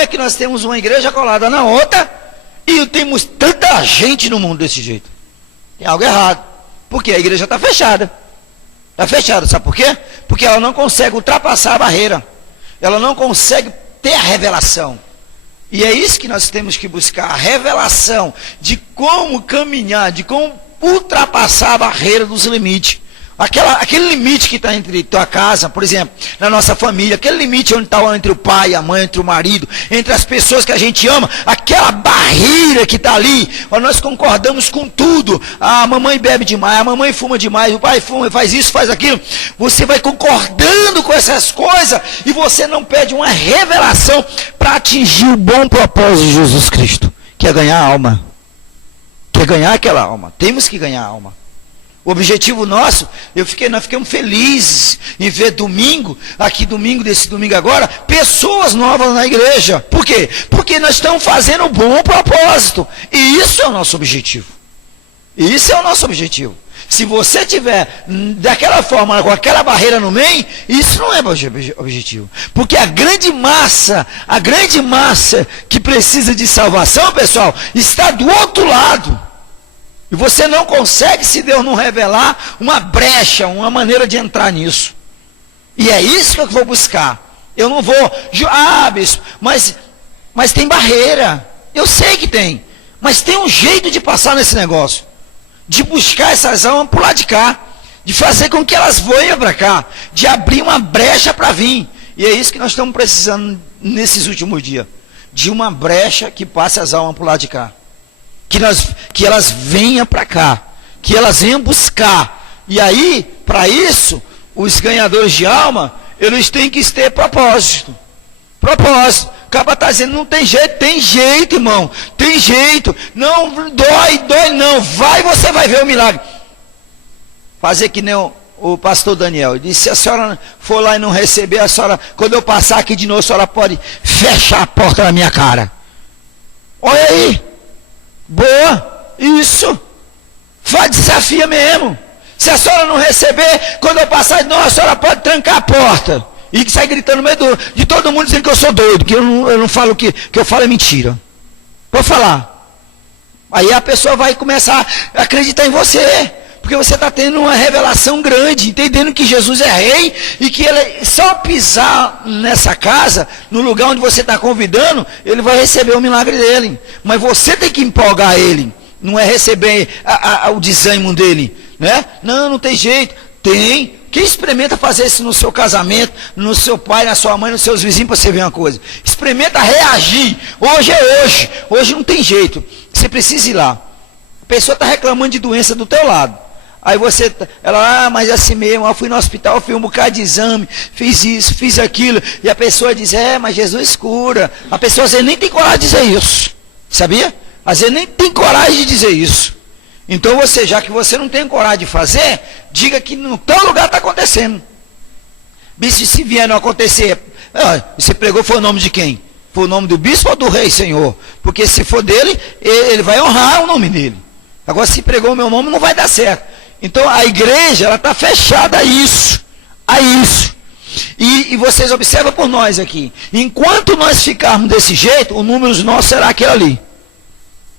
é que nós temos uma igreja colada na outra e temos tanta gente no mundo desse jeito? Tem algo errado. Porque a igreja está fechada. Está fechada, sabe por quê? Porque ela não consegue ultrapassar a barreira. Ela não consegue ter a revelação. E é isso que nós temos que buscar, a revelação de como caminhar, de como ultrapassar a barreira dos limites. Aquele limite que está entre tua casa, por exemplo, na nossa família, aquele limite onde está entre o pai, a mãe, entre o marido, entre as pessoas que a gente ama, aquela barreira que está ali, nós concordamos com tudo. A mamãe bebe demais, a mamãe fuma demais, o pai fuma, faz isso, faz aquilo. Você vai concordando com essas coisas e você não pede uma revelação para atingir o bom propósito de Jesus Cristo, que é ganhar a alma. Que é ganhar aquela alma. Temos que ganhar a alma. O objetivo nosso, nós ficamos felizes em ver desse domingo agora, pessoas novas na igreja. Por quê? Porque nós estamos fazendo um bom propósito. E isso é o nosso objetivo. Isso é o nosso objetivo. Se você tiver daquela forma, com aquela barreira no meio, isso não é objetivo. Porque a grande massa que precisa de salvação, pessoal, está do outro lado. E você não consegue, se Deus não revelar, uma brecha, uma maneira de entrar nisso. E é isso que eu vou buscar. Eu não vou, bispo, mas tem barreira. Eu sei que tem. Mas tem um jeito de passar nesse negócio. De buscar essas almas por lá de cá. De fazer com que elas voem para cá. De abrir uma brecha para vir. E é isso que nós estamos precisando nesses últimos dias. De uma brecha que passe as almas por lá de cá. Que elas venham para cá, que elas venham buscar. E aí, para isso, os ganhadores de alma, eles têm que ter propósito. Propósito. Acaba tá dizendo, não tem jeito, irmão. Tem jeito. Não, dói não. Você vai ver o milagre. Fazer que nem o pastor Daniel. Ele disse, se a senhora for lá e não receber, quando eu passar aqui de novo, a senhora pode fechar a porta na minha cara. Olha aí. Boa, isso. Desafia mesmo. Se a senhora não receber, quando eu passar, não, a senhora pode trancar a porta. E que sai gritando no meio de todo mundo dizendo que eu sou doido, que eu não falo que eu falo é mentira. Vou falar. Aí a pessoa vai começar a acreditar em você. Porque você está tendo uma revelação grande, entendendo que Jesus é rei e que ele só pisar nessa casa, no lugar onde você está convidando, ele vai receber o milagre dele. Mas você tem que empolgar ele, não é receber o desânimo dele, né? Não tem jeito. Tem. Quem experimenta fazer isso no seu casamento, no seu pai, na sua mãe, nos seus vizinhos, para você ver uma coisa. Experimenta reagir. Hoje é hoje. Hoje não tem jeito. Você precisa ir lá. A pessoa está reclamando de doença do teu lado. Aí mas assim mesmo, eu fui no hospital, fiz um bocado de exame, fiz isso, fiz aquilo, e a pessoa diz, mas Jesus cura. A pessoa às vezes nem tem coragem de dizer isso, sabia? Às vezes nem tem coragem de dizer isso. Então já que você não tem coragem de fazer, diga que no teu lugar está acontecendo. Bispo, se vier não acontecer, você pregou, foi o nome de quem? Foi o nome do bispo ou do rei, Senhor? Porque se for dele, ele vai honrar o nome dele. Agora, se pregou o meu nome, não vai dar certo. Então, a igreja, ela está fechada a isso. E vocês observam por nós aqui. Enquanto nós ficarmos desse jeito, o número nosso será aquele ali.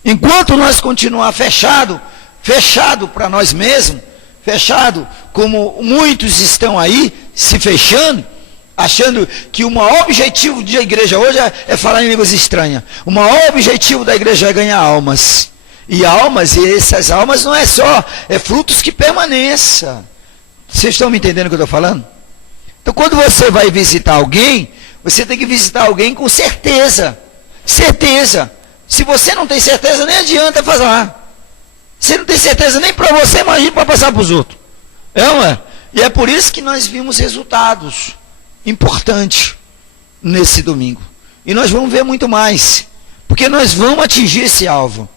Enquanto nós continuar fechado para nós mesmos, fechado como muitos estão aí, se fechando, achando que o maior objetivo da igreja hoje é falar em línguas estranhas. O maior objetivo da igreja é ganhar almas. E essas almas não é só, é frutos que permaneçam. Vocês estão me entendendo o que eu estou falando? Então, quando você vai visitar alguém, você tem que visitar alguém com certeza. Certeza. Se você não tem certeza, nem adianta fazer. Você não tem certeza nem para você, imagina para passar para os outros. Não é? E é por isso que nós vimos resultados importantes nesse domingo. E nós vamos ver muito mais. Porque nós vamos atingir esse alvo.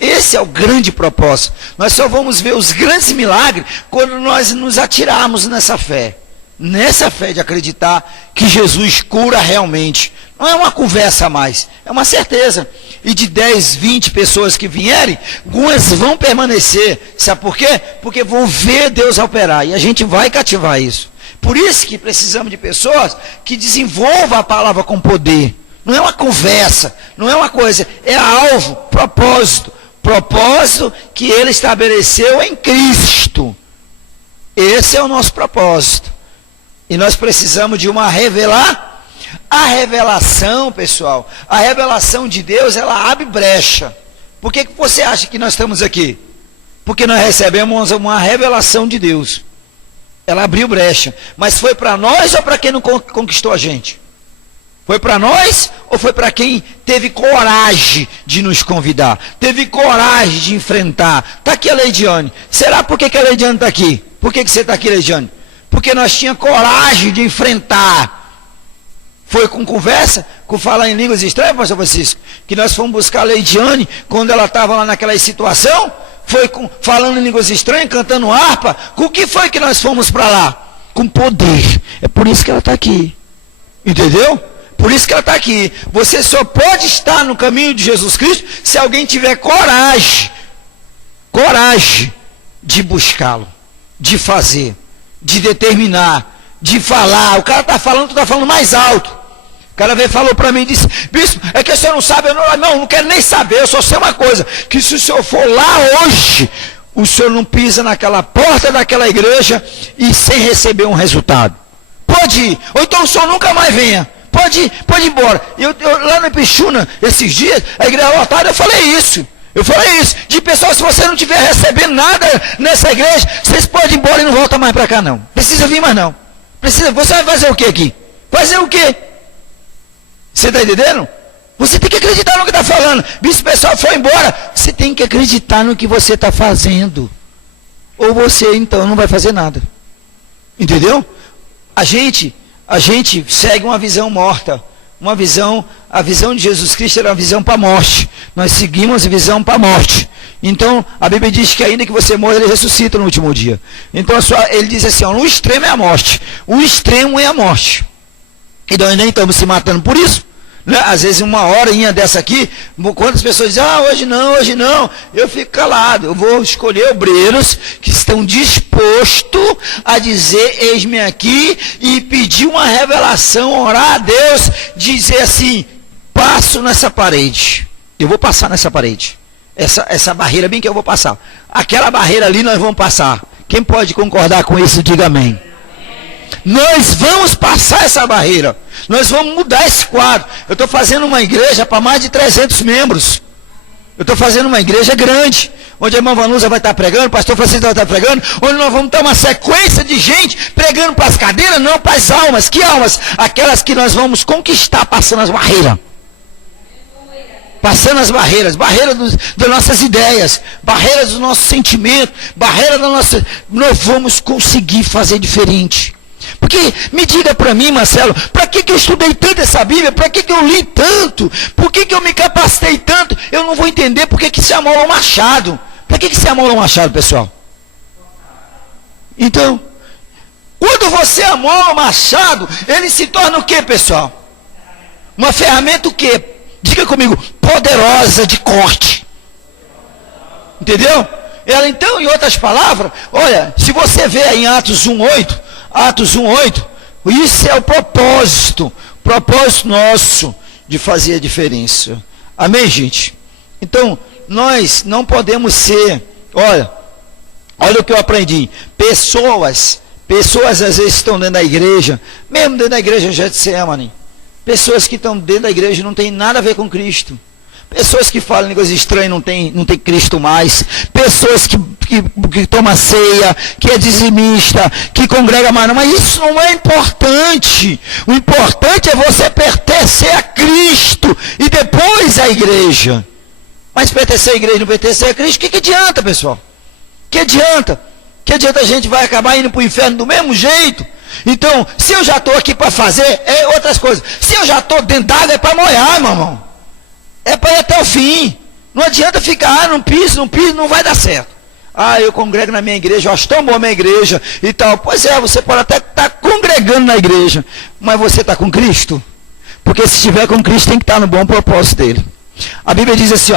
Esse é o grande propósito. Nós só vamos ver os grandes milagres quando nós nos atirarmos nessa fé. Nessa fé de acreditar que Jesus cura realmente. Não é uma conversa a mais, é uma certeza. E de 10, 20 pessoas que vierem, algumas vão permanecer. Sabe por quê? Porque vão ver Deus operar. E a gente vai cativar isso. Por isso que precisamos de pessoas que desenvolvam a palavra com poder. não é uma conversa, não é uma coisa, é alvo, propósito. Propósito que ele estabeleceu em Cristo. Esse é o nosso propósito. E nós precisamos de uma A revelação, pessoal, a revelação de Deus, ela abre brecha. Por que você acha que nós estamos aqui? Porque nós recebemos uma revelação de Deus. Ela abriu brecha. Mas foi para nós ou para quem não conquistou a gente? Foi para nós ou foi para quem teve coragem de nos convidar? Teve coragem de enfrentar? Está aqui a Leidiane. Será por que a Leidiane está aqui? Por que você está aqui, Leidiane? Porque nós tínhamos coragem de enfrentar. Foi com conversa, com falar em línguas estranhas, pastor Francisco, que nós fomos buscar a Leidiane quando ela estava lá naquela situação? Foi falando em línguas estranhas, cantando harpa? Com o que foi que nós fomos para lá? Com poder. É por isso que ela está aqui. Entendeu? Por isso que ela está aqui. Você só pode estar no caminho de Jesus Cristo se alguém tiver coragem de buscá-lo, de fazer, de determinar, de falar. O cara está falando, tu está falando mais alto. O cara veio e falou para mim e disse: bispo, é que o senhor não sabe. Eu não quero nem saber, eu só sei uma coisa, que se o senhor for lá hoje, o senhor não pisa naquela porta daquela igreja e sem receber um resultado. Pode ir, ou então o senhor nunca mais venha. Pode ir embora. Eu lá na Pixuna, esses dias, a igreja lotada, eu falei isso. De pessoal, se você não estiver recebendo nada nessa igreja, vocês podem ir embora e não volta mais para cá não. Precisa vir mais não. Você vai fazer o que aqui? Fazer o quê? Você está entendendo? Você tem que acreditar no que está falando. Bispo, pessoal foi embora. Você tem que acreditar no que você está fazendo. Ou você então não vai fazer nada. Entendeu? A gente segue uma visão morta. A visão de Jesus Cristo era uma visão para a morte. Nós seguimos a visão para a morte. Então, a Bíblia diz que ainda que você morra, ele ressuscita no último dia. Então, ele diz assim, o extremo é a morte. O extremo é a morte. E nós nem estamos se matando por isso. Né? Às vezes, uma horinha dessa aqui, quantas pessoas dizem, hoje não. Eu fico calado. Eu vou escolher obreiros que estão dispostos a dizer, eis-me aqui, e pedir uma revelação, orar a Deus, dizer assim, passo nessa parede. Eu vou passar nessa parede. Essa barreira bem que eu vou passar. Aquela barreira ali nós vamos passar. Quem pode concordar com isso, diga amém. Nós vamos passar essa barreira. Nós vamos mudar esse quadro. Eu estou fazendo uma igreja para mais de 300 membros. Eu estou fazendo uma igreja grande, onde a irmã Vanusa vai estar pregando, o pastor Francisco vai estar pregando, onde nós vamos ter uma sequência de gente pregando para as cadeiras, não para as almas. Que almas? Aquelas que nós vamos conquistar passando as barreiras. Passando as barreiras das nossas ideias, barreiras do nosso sentimento, barreiras da nossa... Nós vamos conseguir fazer diferente. Porque, me diga para mim, Marcelo, para que eu estudei tanto essa Bíblia? Para que eu li tanto? Por que eu me capacitei tanto? Eu não vou entender por que se amola o machado. Para que se amola o machado, pessoal? Então, quando você amola o machado, ele se torna o que, pessoal? Uma ferramenta o quê? Diga comigo, poderosa de corte. Entendeu? Ela então, em outras palavras, olha, se você vê aí em Atos 1:8, isso é o propósito nosso de fazer a diferença. Amém, gente? Então, nós não podemos ser, olha o que eu aprendi, pessoas às vezes estão dentro da igreja, mesmo dentro da igreja Getsemane, pessoas que estão dentro da igreja não tem nada a ver com Cristo. Pessoas que falam línguas estranhas não tem Cristo mais. Pessoas que toma ceia, que é dizimista, que congrega mais. Mas isso não é importante. O importante é você pertencer a Cristo e depois à igreja. Mas pertencer à igreja e não pertencer a Cristo, o que adianta, pessoal? Que adianta? Que adianta a gente vai acabar indo para o inferno do mesmo jeito? Então, se eu já estou aqui para fazer, é outras coisas. Se eu já estou dentro d'água, é para molhar, meu irmão. É para ir até o fim. Não adianta ficar, não piso, não vai dar certo. Eu congrego na minha igreja, eu acho tão boa a minha igreja e tal. Pois é, você pode até estar congregando na igreja, mas você está com Cristo? Porque se estiver com Cristo, tem que estar no bom propósito dele. A Bíblia diz assim,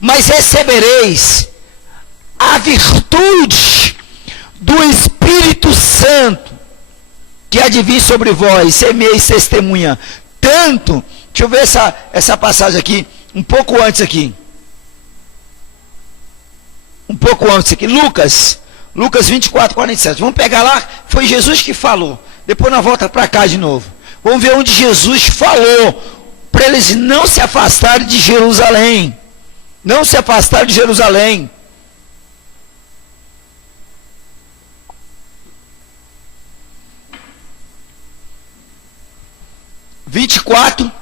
mas recebereis a virtude do Espírito Santo. que há de vir sobre vós, semeis testemunha. Tanto, deixa eu ver essa passagem aqui, um pouco antes aqui. Lucas 24, 47. Vamos pegar lá, foi Jesus que falou. Depois nós voltamos para cá de novo. Vamos ver onde Jesus falou para eles não se afastarem de Jerusalém. Não se afastarem de Jerusalém. (24,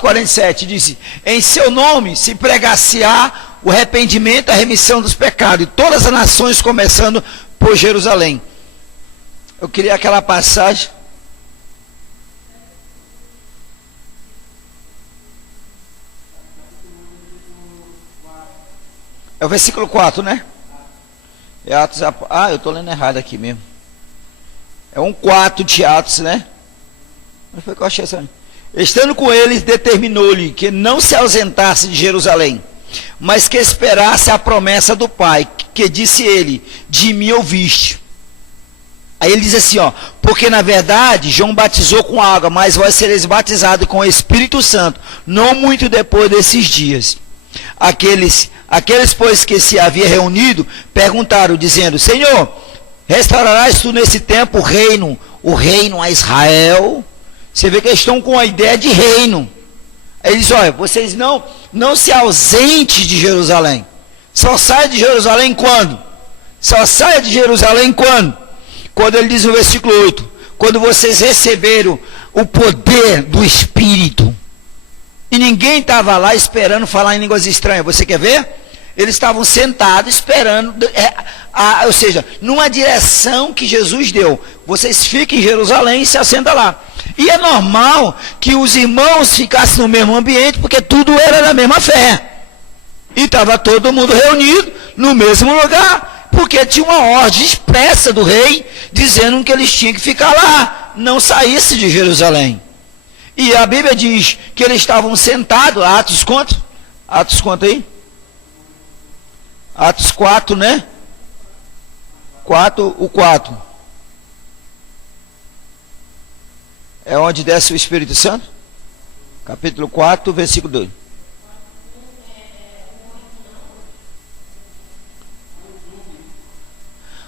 47) diz: em seu nome se pregar-se-á o arrependimento, a remissão dos pecados, e todas as nações, começando por Jerusalém. Eu queria aquela passagem. É o versículo 4, né? É Atos. Eu estou lendo errado aqui mesmo. É 1:4 de Atos, né? Mas foi que eu achei essa. Estando com eles, determinou-lhe que não se ausentasse de Jerusalém, mas que esperasse a promessa do Pai, que disse ele: de mim ouviste. Aí ele diz assim, ó: porque na verdade João batizou com água, mas vós sereis batizados com o Espírito Santo, não muito depois desses dias. Aqueles pois que se havia reunido, perguntaram, dizendo: Senhor, restaurarás tu nesse tempo o reino a Israel? Você vê que eles estão com a ideia de reino. Aí ele diz: olha, vocês não se ausentem de Jerusalém. Só saia de Jerusalém quando? Só saia de Jerusalém quando? Quando ele diz no versículo 8: quando vocês receberam o poder do Espírito. E ninguém estava lá esperando falar em línguas estranhas. Você quer ver? Eles estavam sentados esperando, ou seja, numa direção que Jesus deu. Vocês fiquem em Jerusalém e se assentam lá. E é normal que os irmãos ficassem no mesmo ambiente, porque tudo era da mesma fé. E estava todo mundo reunido no mesmo lugar, porque tinha uma ordem expressa do rei, dizendo que eles tinham que ficar lá, não saísse de Jerusalém. E a Bíblia diz que eles estavam sentados, Atos quanto? Atos quanto aí? Atos 4, né? 4. É onde desce o Espírito Santo? Capítulo 4, versículo 2.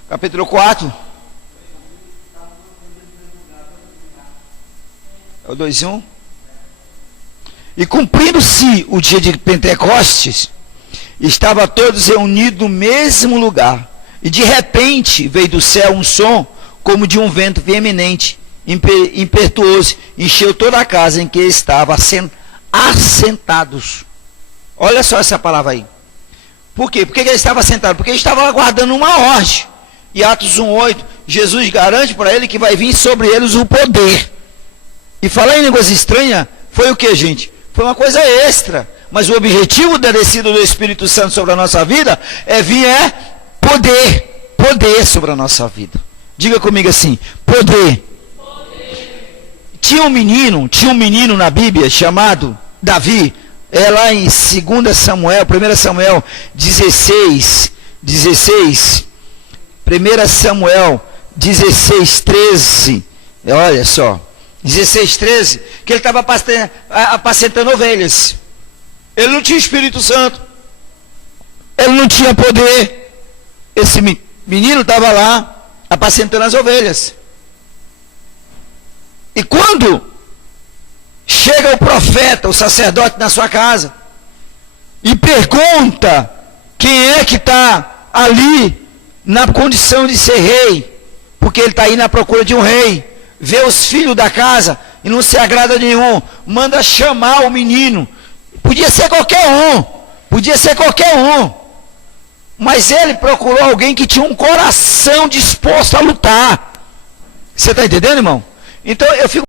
Capítulo 4. É o 2:1. E cumprindo-se o dia de Pentecostes, estava todos reunidos no mesmo lugar. E de repente veio do céu um som como de um vento veemente, impetuoso, encheu toda a casa em que estavam assentados. Olha só essa palavra aí. Por quê? Por que ele estava assentado? Porque ele estava aguardando uma ordem. E Atos 1:8, Jesus garante para ele que vai vir sobre eles o poder. E falar em línguas estranhas foi o que, gente? Foi uma coisa extra. Mas o objetivo da descida do Espírito Santo sobre a nossa vida é vir poder sobre a nossa vida. Diga comigo assim: poder. Tinha um menino na Bíblia chamado Davi. É lá em 2 Samuel, 1 Samuel 16, 1 Samuel 16, 13. Olha só, 16, 13, que ele estava apacentando ovelhas. Ele não tinha Espírito Santo, ele não tinha poder. Esse menino estava lá apacentando as ovelhas. E quando chega o profeta, o sacerdote na sua casa, e pergunta quem é que está ali na condição de ser rei, porque ele está aí na procura de um rei, vê os filhos da casa e não se agrada nenhum, manda chamar o menino. Podia ser qualquer um, mas ele procurou alguém que tinha um coração disposto a lutar. Você está entendendo, irmão? Então eu fico